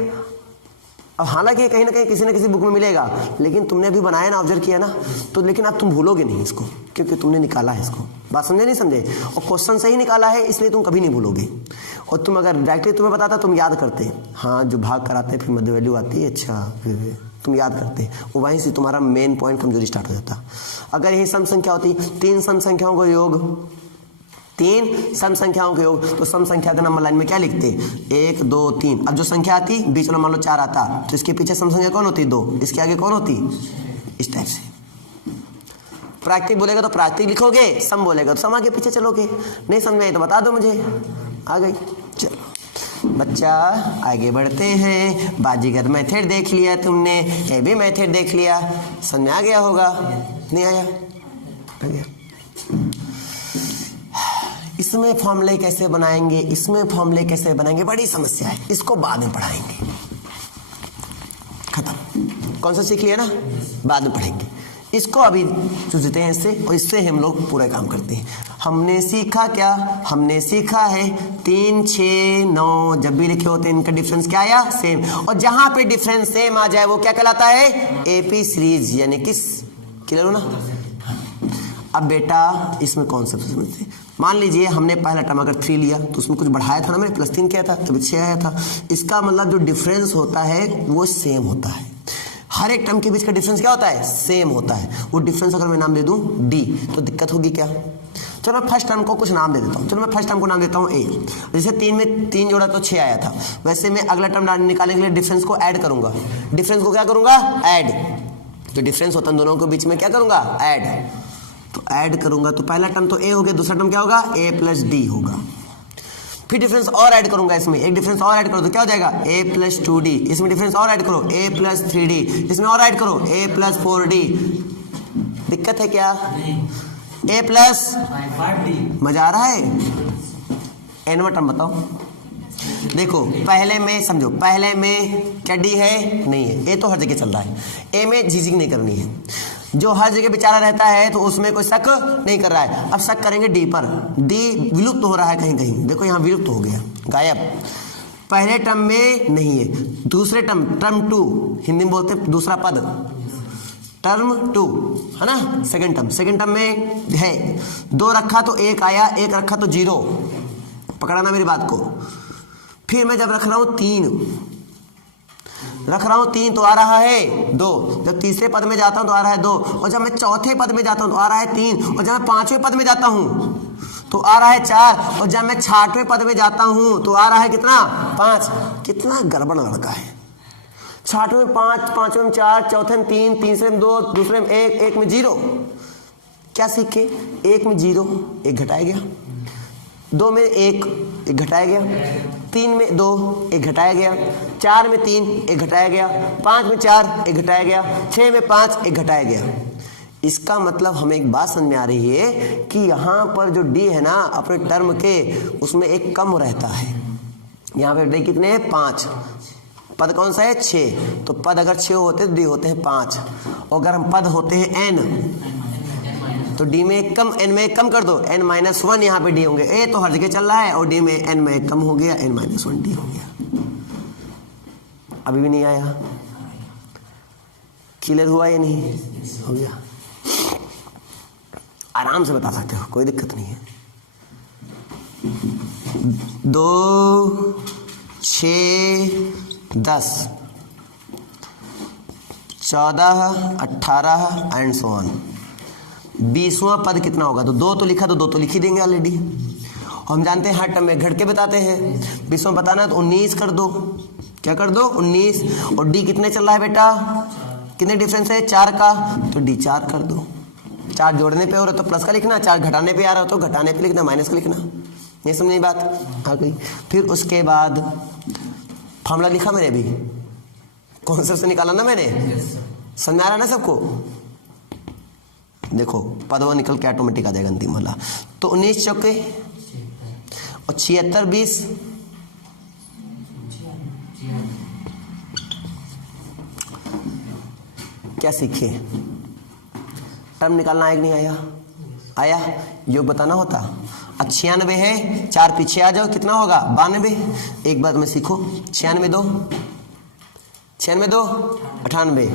अब हालांकि कहीं ना कहीं किसी न किसी बुक में मिलेगा, लेकिन तुमने अभी बनाया ना, ऑब्जर्व किया ना, तो लेकिन अब तुम भूलोगे नहीं इसको, क्योंकि तुमने निकाला है इसको। बात समझे नहीं समझे? और क्वेश्चन सही निकाला है, इसलिए तुम कभी नहीं भूलोगे। और तुम अगर डायरेक्टली तुम्हें बताता तुम याद करते, हाँ जो भाग कराते फिर मध्य वैल्यू आती है, अच्छा तुम याद करते, वहीं से तुम्हारा मेन पॉइंट कमजोरी स्टार्ट हो जाता। अगर यही सम संख्या होती, तीन सम संख्याओं का योग, तीन सम संख्याओं के योग, तो सम संख्या का नंबर लाइन में क्या लिखते, 1 2 3। अब जो संख्या आती बीच में मान लो 4 आता, तो इसके पीछे सम संख्या कौन होती, 2, इसके आगे कौन होती, इस टाइप से। प्राकृतिक बोलेगा तो प्राकृतिक लिखोगे, सम बोलेगा तो सम आगे पीछे चलोगे। नहीं समझ में आई तो बता दो मुझे। आ गई, चलो बच्चा आगे बढ़ते हैं। बाजीगर मेथड देख लिया तुमने, ये भी मेथड देख लिया, समझ में आ गया होगा, नहीं आया? आ गया। इसमें फॉर्मूले कैसे बनाएंगे, इसमें फॉर्मूले कैसे बनाएंगे, बड़ी समस्या है, इसको बाद में पढ़ाएंगे। खत्म, कौन सा सीख लिया ना, बाद में पढ़ेंगे। इसको अभी चूसते हैं इससे, और इससे हम लोग पूरा काम करते हैं। हमने सीखा क्या, हमने सीखा है 3 6 9 जब भी लिखे होते हैं इनका डिफरेंस क्या आया, सेम। और जहां पे डिफरेंस सेम आ जाए वो क्या कहलाता है, एपी सीरीज, यानी किस, क्लियर हो ना। अब बेटा इसमें कॉन्सेप्ट समझते हैं। मान लीजिए हमने पहला टर्म अगर 3 लिया तो उसमें कुछ बढ़ाया था ना, मैंने +3 किया था, तभी 6 आया था। इसका मतलब जो डिफरेंस होता है वो सेम होता है। हर एक टर्म के बीच का डिफरेंस क्या होता है, सेम होता है। वो डिफरेंस अगर मैं नाम दे दूं डी तो दिक्कत होगी क्या। चलो मैं फर्स्ट टर्म को कुछ नाम दे देता हूँ। चलो मैं फर्स्ट टर्म को नाम देता हूँ ए। जैसे 3 में 3 जोड़ा तो 6 आया था, वैसे मैं अगला टर्म निकालने के लिए डिफरेंस को ऐड करूंगा। डिफरेंस को क्या करूंगा, ऐड। जो डिफरेंस होता है दोनों के बीच में क्या करूंगा, ऐड। तो ऐड करूंगा तो पहला टर्म तो ए हो गया, दूसरा टर्म क्या होगा, a + d होगा। फिर डिफरेंस और ऐड करूंगा, इसमें एक डिफरेंस और ऐड करो तो क्या हो जाएगा, a + 2d। इसमें डिफरेंस और ऐड करो, a + 3d। इसमें और ऐड करो, a + 4d। दिक्कत है क्या, a + 5d। मजा आ रहा है। एनवा टर्म बताओ। देखो पहले में समझो, पहले में क्या डी है, नहीं है, ए तो हर जगह चल रहा है। ए में झिझक नहीं करनी है, जो हर जगह बेचारा रहता है तो उसमें कोई शक नहीं कर रहा है। अब शक करेंगे डी पर, डी विलुप्त हो रहा है कहीं कहीं, देखो यहाँ विलुप्त हो गया, गायब। पहले टर्म में नहीं है, दूसरे टर्म, टर्म 2 हिंदी में बोलते हैं दूसरा पद, टर्म 2 है ना, सेकंड टर्म में है। 2 रखा तो 1 आया, 1 रखा तो 0, पकड़ाना मेरी बात को। फिर मैं जब रख रहा हूं 3 तो आ रहा है 2। जब तीसरे पद में जाता हूं तो आ रहा है 2, और जब मैं चौथे पद में जाता हूं तो आ रहा है 3, और जब मैं 5वें पद में जाता हूं तो आ रहा है 4, और जब मैं 6वें पद में जाता हूं तो आ रहा है कितना, 5। कितना गड़बड़ लड़का है। 6वें में 5, 5वें में 4, चौथे में 3, तीसरे में 2, दूसरे में 1, 1 में 0। क्या सीखे, 1 में 0, 1 घटाया गया। 2 में 1, 1 घटाया गया। 3 में 2, 1 घटाया गया। 4 में 3, 1 घटाया गया। 5 में 4, 1 घटाया गया। 6 में 5, 1 घटाया गया। इसका मतलब हमें एक बात समझ में आ रही है कि यहाँ पर जो डी है ना अपने टर्म के, उसमें एक कम रहता है। यहाँ पे डी कितने हैं, 5। पद कौन सा है, 6। तो पद अगर 6 होते तो डी होते हैं 5। और अगर हम पद होते हैं n तो डी में कम, n में कम कर दो, n-1 यहाँ पे डी होंगे। ए तो हर जगह चल रहा है, और डी में n में कम हो गया, n-1 डी हो गया। अभी भी नहीं आया, क्लियर हुआ या नहीं, हो गया। आराम से बता सकते हो, कोई दिक्कत नहीं है। 2 6 10 14 18 एंड सो ऑन। 20वां पद कितना होगा, तो 2 तो लिखा, तो 2 तो लिख ही देंगे ऑलरेडी। हम जानते हैं हर टर्म में घट के बताते हैं। 20वां बताना तो 19 कर दो, क्या कर दो, 19। और डी कितने चल रहा है बेटा, कितने डिफरेंस है, 4 का, तो डी 4 कर दो। 4 जोड़ने पे हो रहा तो प्लस का लिखना, 4 घटाने पे आ रहा हो तो घटाने पे लिखना, माइनस का लिखना। ये समझ नहीं बात आ गई। फिर उसके बाद फॉर्मूला लिखा मैंने अभी, कॉन्सेप्ट से निकाला ना मैंने, समझ में आ रहा ना सबको। देखो पद वो निकल के ऑटोमेटिक आ जाएगा अंतिम वाला। तो 19 चौके और 76 20, क्या सीखे, टर्म निकालना आया कि नहीं आया, आया। योग बताना होता। अब 96 है, 4 पीछे आ जाओ, कितना होगा, 92। एक बात में सीखो, 96 2 98,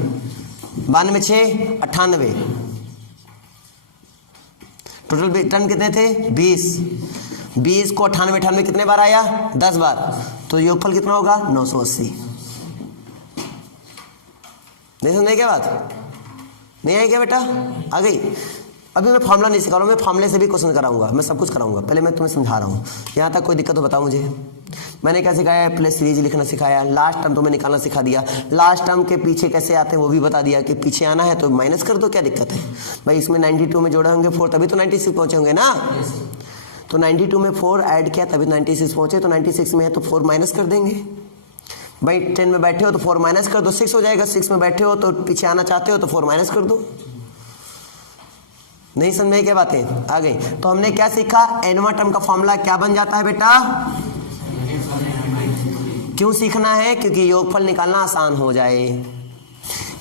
92 6 98। टोटल टर्म कितने थे, 20। 20 को 98 कितने बार आया, 10 बार। तो योगफल कितना होगा, 980। नहीं समझ क्या बात? नहीं आई क्या बेटा? आ गई? अभी मैं फॉर्मूला नहीं सिखा रहा हूँ, मैं फॉर्मूले से भी क्वेश्चन कराऊंगा, मैं सब कुछ कराऊंगा। पहले मैं तुम्हें समझा रहा हूँ, यहाँ तक कोई दिक्कत हो बताओ मुझे। मैंने क्या सिखाया? प्लस सीरीज लिखना सिखाया, लास्ट टर्म तुम्हें निकालना सिखा दिया, लास्ट टर्म के पीछे कैसे आते हैं वो भी बता दिया कि पीछे आना है तो माइनस कर दो, क्या दिक्कत है भाई? इसमें 92 में जोड़े होंगे 4 तभी तो 96 पहुंचे होंगे ना। तो 92 में 4 ऐड किया तभी 96 पहुंचे, तो 96 में है तो 4 माइनस कर देंगे भाई। 10 में बैठे हो तो 4 माइनस कर दो, 6 हो जाएगा। 6 में बैठे हो तो पीछे आना चाहते हो तो 4 माइनस कर दो। नहीं समझ में क्या बातें आ गई? तो हमने क्या सीखा? एनवा टर्म का फॉर्मूला क्या बन जाता है बेटा? क्यों सीखना है? क्योंकि योगफल निकालना आसान हो जाए।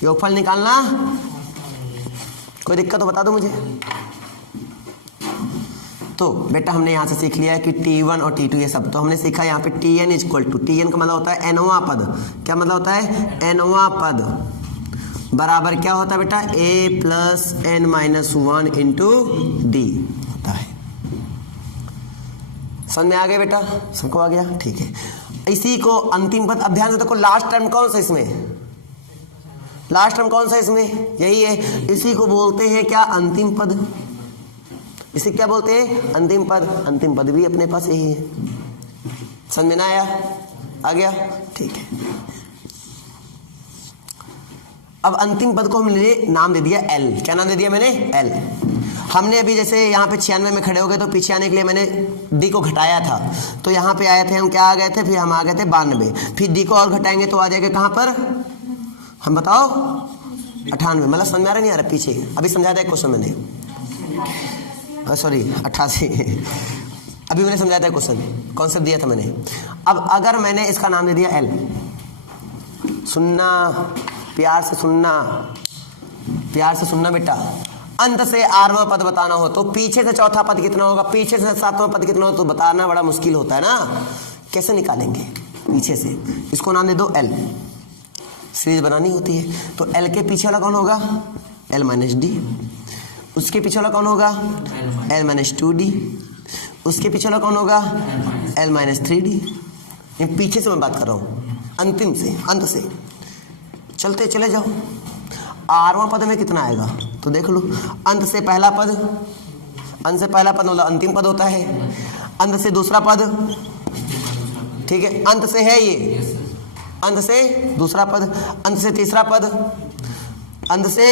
योगफल निकालना कोई दिक्कत हो बता दो मुझे। तो बेटा हमने यहां से सीख लिया है कि T1 और T2 ये सब। तो हमने सीखा यहाँ पे Tn इक्वल टू, Tn का मतलब होता है एनवा पद। क्या मतलब होता है? एनवा पद बराबर क्या होता है बेटा? a plus n minus 1 into D होता है। समझ में आ गया बेटा? सबको आ गया? ठीक है। इसी को अंतिम पद, अब ध्यान से देखो लास्ट टर्म कौन सा इसमें? लास्ट टर्म कौन सा इसमें? यही है। इसी को बोलते हैं क्या? अंतिम पद। इसे क्या बोलते हैं? अंतिम पद। अंतिम पद भी अपने पास यही है। समझ में ना आया? आ गया? ठीक है। अब अंतिम पद को हमने नाम दे दिया L। क्या नाम दे दिया मैंने? L। हमने अभी जैसे यहाँ पे 96 में खड़े हो गए तो पीछे आने के लिए मैंने D को घटाया था, तो यहाँ पे आए थे हम, क्या आ गए थे? फिर हम आ गए थे 92। फिर D को और घटाएंगे तो आ जाएगा कहाँ पर? हम बताओ 98। मतलब समझ में आ रहा नहीं आ रहा? पीछे अभी समझा था क्वेश्चन मैंने, सॉरी 88 अभी मैंने समझाया था क्वेश्चन, कॉन्सेप्ट दिया था मैंने। अब अगर मैंने इसका नाम दे दिया L, सुनना प्यार से सुनना, प्यार से सुनना बेटा। अंत से 8वां पद बताना हो तो पीछे से चौथा पद कितना होगा, पीछे से 7वां पद कितना हो तो बताना बड़ा मुश्किल होता है ना। कैसे निकालेंगे? पीछे से इसको नाम दे दो L। सीरीज बनानी होती है तो L के पीछे वाला कौन होगा? L minus D. उसके पीछे वाला कौन होगा? L minus 2D। उसके पीछे वाला कौन होगा? L minus 3D। ये पीछे से मैं बात कर रहा हूँ, अंतिम से, अंत से। चलते चले जाओ। 8वां पद में कितना आएगा तो देख लो। अंत से पहला पद, अंत से पहला पद मतलब अंतिम पद होता है। अंत से दूसरा पद, ठीक है, अंत से है ये, अंत से दूसरा पद, अंत से तीसरा पद, अंत से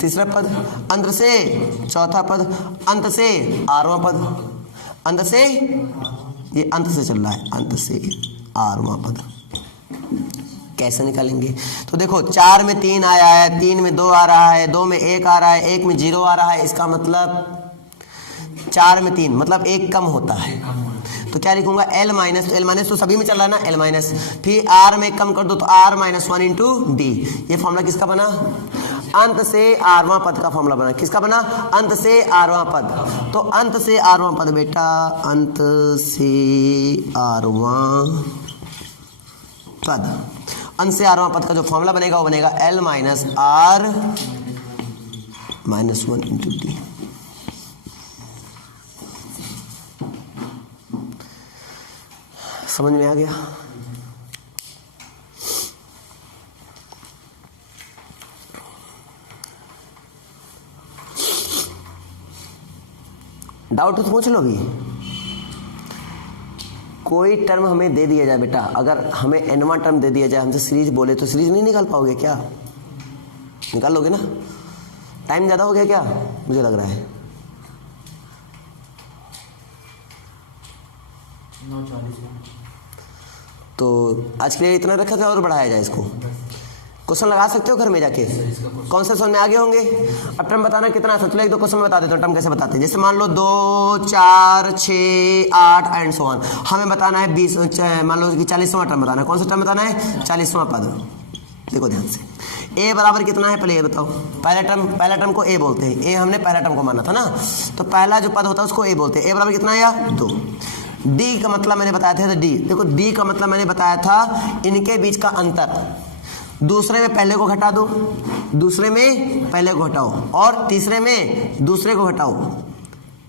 तीसरा पद, अंत से चौथा पद, अंत से 8वां पद, अंत से ये अंत से चल रहा है, अंत से 8वां पद। कैसे निकालेंगे? तो देखो 4 में 3 आया है, 3 में 2 आ रहा है, 2 में 1 आ रहा है, 1 में 0 आ रहा है। इसका मतलब 4 में 3 मतलब 1 कम होता है। तो क्या लिखूंगा? L माइनस, तो L माइनस तो सभी में चल रहा है ना, L माइनस। फिर R में कम कर दो तो R माइनस 1 इंटू डी। ये फॉर्मूला किसका बना? अंत से 8वां पद का फॉर्मूला बना। किसका बना? अंत से 8वां पद। तो अंत से 8वां पद बेटा, अंत से 8वां पद, अंत से 8वां पद का जो फॉर्मूला बनेगा वो बनेगा L minus R minus 1 into D. समझ में आ गया? डाउट तो पूछ लो। अभी कोई टर्म हमें दे दिया जाए बेटा, अगर हमें एनवा टर्म दे दिया जाए, हमसे सीरीज बोले तो सीरीज नहीं निकाल पाओगे क्या? निकाल लोगे ना? टाइम ज़्यादा हो गया क्या मुझे लग रहा है? 9:40। तो आज के लिए इतना रखा था और बढ़ाया जाए इसको? क्वेश्चन लगा सकते हो घर में जाके? कौन से समझ में आगे होंगे? अब टर्म बताना कितना है? चलो 1-2 क्वेश्चन में बता देता हूँ टर्म कैसे बताते हैं। जैसे मान लो 2, 4, 6, 8 एंड सो ऑन। हमें बताना है 20, मान लो कि 40वां टर्म बताना है। कौन सा टर्म बताना है? 40वां पद। देखो ध्यान से, a बराबर कितना है पहले ये बताओ। पहला टर्म को a बोलते हैं। a हमने पहला टर्म को माना था ना, तो पहला जो पद होता है उसको a बोलते हैं। a बराबर कितना आया? 2। d का मतलब मैंने बताया था, d देखो, d का मतलब मैंने बताया था इनके बीच का अंतर। दूसरे में पहले को घटा दो, दूसरे में पहले को घटाओ, और तीसरे में दूसरे को घटाओ।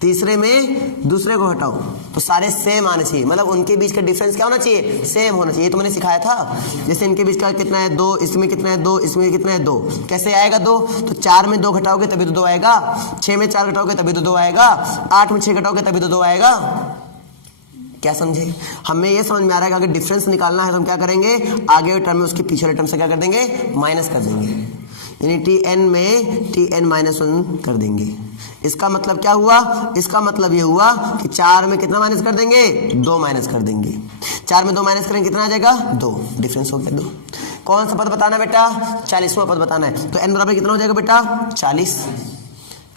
तीसरे में दूसरे को हटाओ तो सारे सेम आने चाहिए, मतलब उनके बीच का डिफरेंस क्या होना चाहिए, सेम होना चाहिए। तो मैंने सिखाया था, जैसे इनके बीच का कितना है 2, इसमें कितना है 2, इसमें कितना है 2, कैसे आएगा 2, तो 4 में 2 घटाओगे तभी तो 2 आएगा, 6 में 4 घटाओगे तभी तो 2 आएगा, 8 में 6 घटाओगे तभी तो 2 आएगा। क्या समझे? हमें ये समझ में आ रहा है कि अगर डिफरेंस निकालना है तो हम क्या करेंगे, आगे टर्म में उसके पीछे टर्म से क्या कर देंगे, माइनस कर देंगे, यानी tn में tn-1 कर देंगे। इसका मतलब क्या हुआ, इसका मतलब ये हुआ कि 4 में कितना माइनस कर देंगे, 2 माइनस कर देंगे। 4 में 2 माइनस करेंगे कितना आ जाएगा, 2, डिफरेंस हो गया 2। कौन सा पद बताना है बेटा, 40वां पद बताना है। तो n बराबर कितना हो जाएगा बेटा, 40।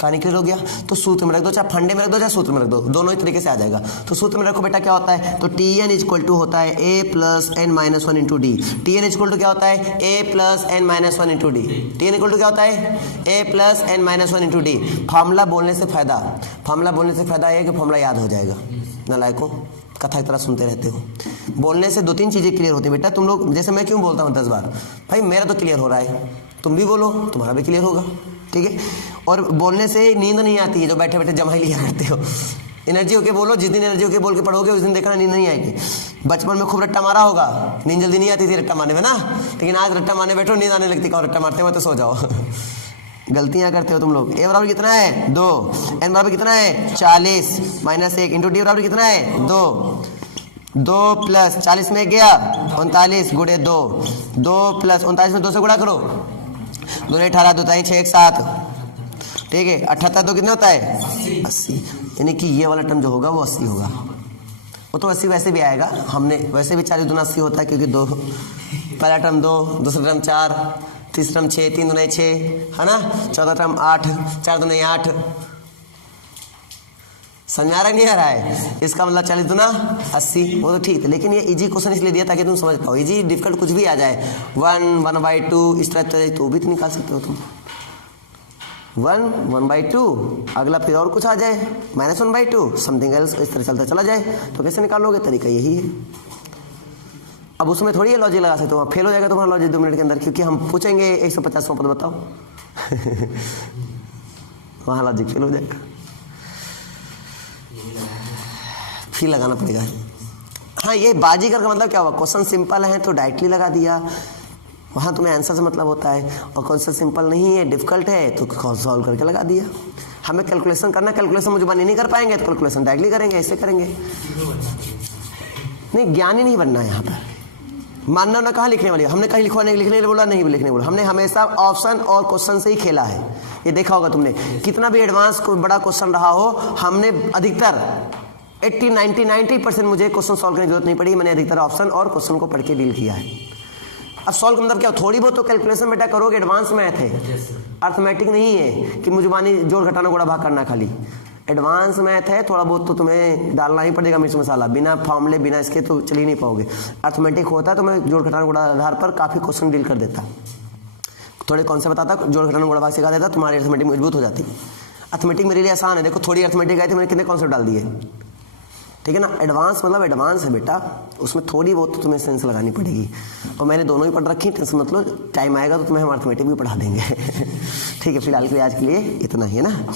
कहानी क्लियर हो गया। तो सूत्र में रख दो, चाहे फंडे में रख दो चाहे सूत्र में रख दो, दोनों ही तरीके से आ जाएगा। तो सूत्र में रखो बेटा, क्या होता है, तो tn इक्वल टू होता है a plus n-1 into D. tn equal to क्या होता है, a plus n-1 into D. tn equal to क्या होता है, a plus n-1 into D. Formula बोलने से फायदा, फार्मूला बोलने से फायदा है कि फार्मूला याद हो जाएगा। नालायकों, कथा की तरह सुनते रहते हो। बोलने से 2-3 चीजें क्लियर होती है बेटा। तुम लोग जैसे मैं क्यों बोलता हूँ 10 बार, भाई मेरा तो क्लियर हो रहा है, तुम भी बोलो तुम्हारा भी क्लियर होगा, ठीक है। और बोलने से नींद नहीं आती है, जो बैठे बैठे जमा ही लिया करते हो। एनर्जी होके बोलो, जिस दिन एनर्जी होके बोल के पढ़ोगे उस दिन देखना नींद नहीं आएगी। बचपन में खूब रट्टा मारा होगा, नींद जल्दी नहीं आती थी रट्टा मारने में ना, लेकिन आज रट्टा मारने बैठो नींद आने लगती है, रट्टा मारते हुए तो सो जाओ। गलतियां करते हो तुम लोग। a बराबर कितना है 2, n बराबर कितना है 40 माइनस 1 इंटू डी बराबर कितना है 2, 2 प्लस 40 में गया 39 गुणे 2, 2 प्लस 39 में 2 से गुणा करो, 2 18 2 6 1 7, ठीक है। 78 2 कितने होता है 80, यानी कि ये वाला टर्म जो होगा वो 80 होगा। वो तो 80 वैसे भी आएगा, हमने वैसे भी 40 दूना 80 होता है, क्योंकि 2 पहला टर्म 2, दूसरा टर्म 4, तीसरा टर्म 6, 3 दूना 6 है ना, चौथा टर्म 8, 4 दूना 8। समझ आ रहा नहीं आ रहा है, इसका मतलब 40 दूना 80, वो तो ठीक है। लेकिन ये इजी क्वेश्चन इसलिए दिया ताकि तुम समझ पाओ। इजी डिफिकल्ट कुछ भी आ जाए, 1 1/2 इस तरह तो भी तो निकाल सकते हो तुम। 1 1/2, अगला फिर और कुछ आ जाए -1/2 समथिंग एल्स, इस तरह चलता चला जाए, तो कैसे निकालोगे, तरीका यही है। अब उसमें थोड़ी ये लॉजिक लगा सकते हो, फेल हो जाएगा तुम्हारा लॉजिक 2 मिनट के अंदर, क्योंकि हम पूछेंगे 150वां पद बताओ। वहाँ लॉजिक फेल हो जाएगा, फिर लगाना पड़ेगा। हाँ, ये बाजीगर का मतलब क्या हुआ, क्वेश्चन सिंपल है तो डायरेक्टली लगा दिया, वहाँ तुम्हें आंसर से मतलब होता है। और क्वेश्चन सिंपल नहीं है, डिफिकल्ट है, तो सॉल्व करके लगा दिया। हमें कैलकुलेशन करना, कैलकुलेशन मुझे बनी नहीं कर पाएंगे तो कैलकुलेशन डायरेक्टली करेंगे, ऐसे करेंगे। नहीं, ज्ञानी नहीं बनना है यहाँ पर। मानना ना कहाँ लिखने वाली, हमने कहीं लिखने के लिए बोला, नहीं लिखने बोला, हमने हमेशा ऑप्शन और क्वेश्चन से ही खेला है। ये देखा होगा तुमने, कितना भी एडवांस बड़ा क्वेश्चन रहा हो, हमने अधिकतर 80-90% मुझे क्वेश्चन सॉल्व करने की जरूरत नहीं पड़ी, मैंने अधिकतर ऑप्शन और क्वेश्चन को पढ़ के डील किया है। अब सॉल्व का मतलब क्या, थोड़ी बहुत तो कैलकुलेशन बेटा करोगे, एडवांस मैथ है, अर्थमेटिक नहीं है कि मुझे मानी जोड़ घटाना गुणा भाग करना, खाली एडवांस मैथ है। थोड़ा बहुत तो तुम्हें डालना ही पड़ेगा मिर्च मसाला, बिना फॉर्मूले बिना इसके तो चल ही नहीं पाओगे। अर्थमेटिक होता है तो मैं जोड़ घटाना गुणा आधार पर काफ़ी क्वेश्चन डील कर देता, थोड़े कौन से बताता, जोड़ घटाना गुणा भाग सिखा देता, तुम्हारी अर्थमेटिक मजबूत हो जाती। अर्थमेटिक मेरे लिए आसान है, देखो थोड़ी अर्थमेटिक आई थी, मैंने कितने कॉन्सेप्ट डाल दिए, ठीक है ना। एडवांस मतलब एडवांस है बेटा, उसमें थोड़ी बहुत तो तुम्हें सेंस लगानी पड़ेगी। और मैंने दोनों ही पढ़ रखी, टेंशन मतलब टाइम आएगा तो तुम्हें हम अर्थमेटिक भी पढ़ा देंगे। ठीक है, फिलहाल के लिए आज के लिए इतना ही है ना।